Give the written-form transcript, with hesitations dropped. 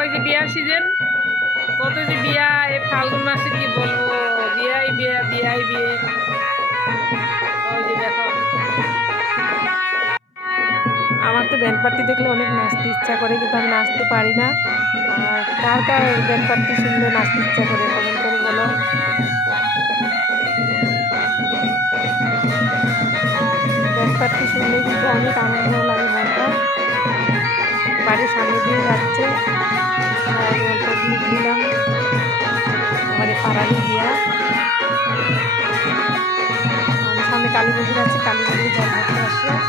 ওই যে বিয়ার সিজন, কত যে বিয়া এই ফাল্গুন মাসে, কি বলবো, বিয়াই বিয়ে বিয়াই বিয়ে। ওই যে দেখো, আমার তো ব্যান্ড পার্টি দেখলে অনেক নাচতে ইচ্ছা করে, কিন্তু আমি নাচতে পারি না। আর কার কার ব্যান্ড পার্টি শুনলে নাচতে ইচ্ছা করে কমেন্ট করে বলো। ব্যান্ড পার্টি শুনলে কিন্তু অনেক আনন্দ লাগে মনটা। বাড়ির সামনে দিয়ে যাচ্ছে, অল্প দিয়ে দিলাম, আমাদের পাড়ারই দিয়া। আমাদের সামনে কালী মন্দির আছে, কালী মন্দিরে জল ভরতে আসে।